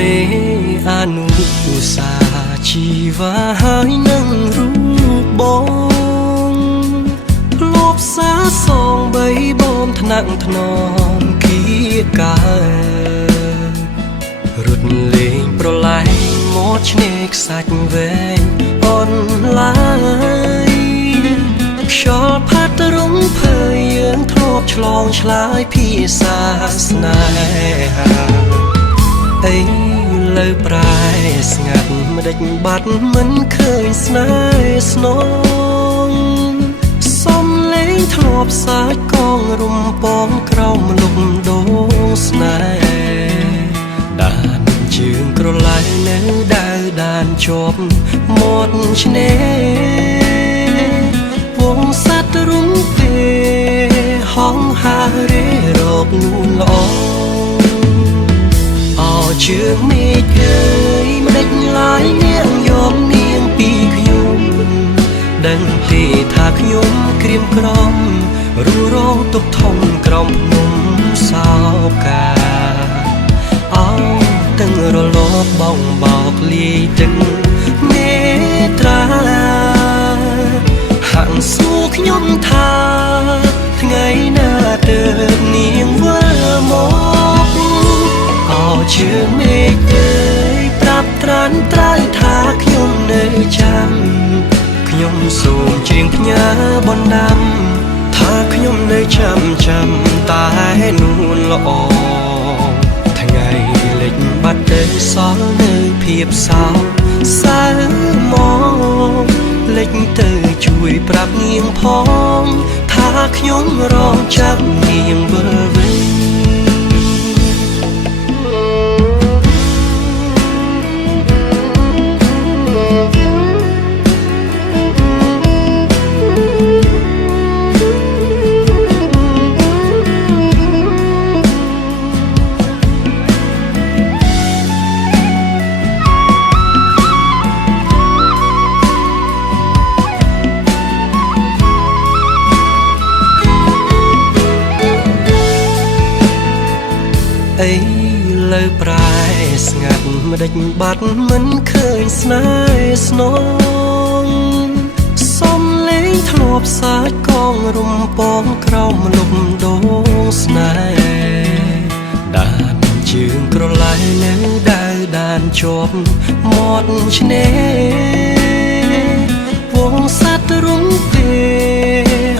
នេអនុសាជីវ៉ាហើយនឹងរូបបងធ្លាប់សាសងបីបងថ្នាក់ថ្នមគៀការត់លេងប្រឡែងមកឆ្នេរខ្សាច់វែងអនឡាយខ្យល់ផាត់រំភើយយើងធ្លាប់ឆ្លងឆ្លើយភាសាស្នេហាអីលើប្រែស្ងាត់មិនដេចបាត់មិនឃើញស្នេហ៍ស្នងសំលេងធ្លាប់សាច់កងរំពងក្រោមលំដងស្នេហ៍ដានជើងក្រឡៃនៅដើរដានជាប់មាត់ឆ្នេរវងសត្វរុំពេហងហារេរកនួនល្អជើងមេឃអើយមិនដេចឡាយនាងយកនាងពីខ្ញុំដឹងទេថាខ្ញុំក្រៀមក្រំរួរងទុកធំក្រំភ្នំសោកាអោទាំងរលកបងបោកលាយទឹកមេត្រាហាក់សួរខ្ញុំថាថ្ងៃណាទើបនាងវិលមកជើងមេឃអើយប្រាប់ត្រានត្រើយថាខ្ញុំនៅចាំខ្ញុំសូមច្រៀងផ្ញើបណ្ដាំថាខ្ញុំនៅចាំតែនួនល្អថ្ងៃលិចបាត់ទៅសល់នៅភាពសោកសៅមកលិចទៅជួយប្រាប់នាងផងថាខ្ញុំរងចាំនាងវិលវិញអីលើប្រែស្ងាត់មិនដេចបាត់មិនឃើញស្នេហ៍ស្នងសំលេងធ្លាប់សាច់កងរំពងក្រោមលំដងស្នេហ៍ដានជើងក្រឡៃនៅដើរដានជាប់មាត់ឆ្នេរវងសត្វរុំពេ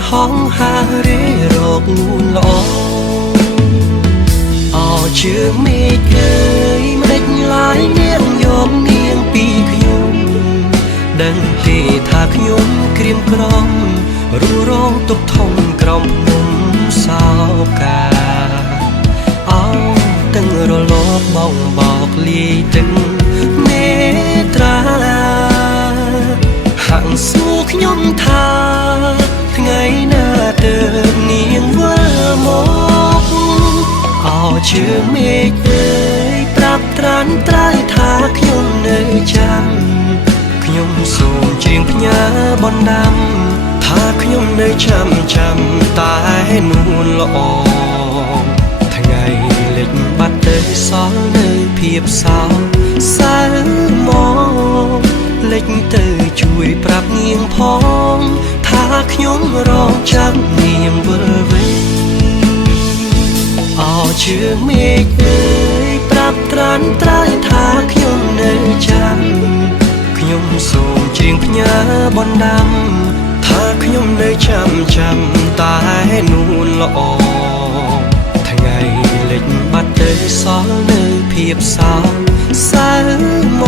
ហងហារេរកនួនល្អជើងមេឃអើយមិនដេចឡាយនាងយកនាងពីខ្ញុំដឹងទេថាខ្ញុំក្រៀមក្រំរួរងទុកធំក្រំភ្នំសោកាអោទាំងរលកបងបោកលាយទឹកមេត្រាហាក់សួរខ្ញុំថាថ្ងៃណាទើបនាងវិលមកជើងមេឃអើយប្រាប់ត្រានត្រើយថាខ្ញុំនៅចាំខ្ញុំសូមច្រៀងផ្ញើបណ្ដាំថាខ្ញុំនៅចាំតែនួនល្អថ្ងៃលិចបាត់ទៅសល់នៅភាពសោកសៅមកលិចទៅជួយប្រាប់នាងផងថាខ្ញុំរងចាំនាងវិលវិញជើងមេឃអើយប្រាប់ត្រានត្រើយថាខ្ញុំនៅចាំខ្ញុំសូមច្រៀងផ្ញើបណ្ដាំថាខ្ញុំនៅចាំតែនួនល្អថ្ងៃលិចបាត់ទៅសល់នៅភាពសោកសៅម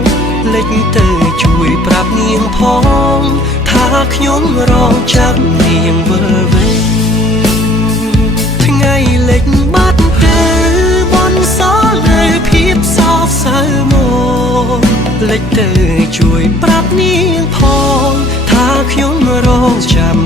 កលិចទៅជួយប្រាប់នាងផងថាខ្ញុំរងចាំនាងវិលវិញថ្ងៃលិចបាត់ទៅបនសល់នៅភាពសោកសៅមកលិចទៅជួយប្រាប់នាងផងថាខ្ញុំរងចាំ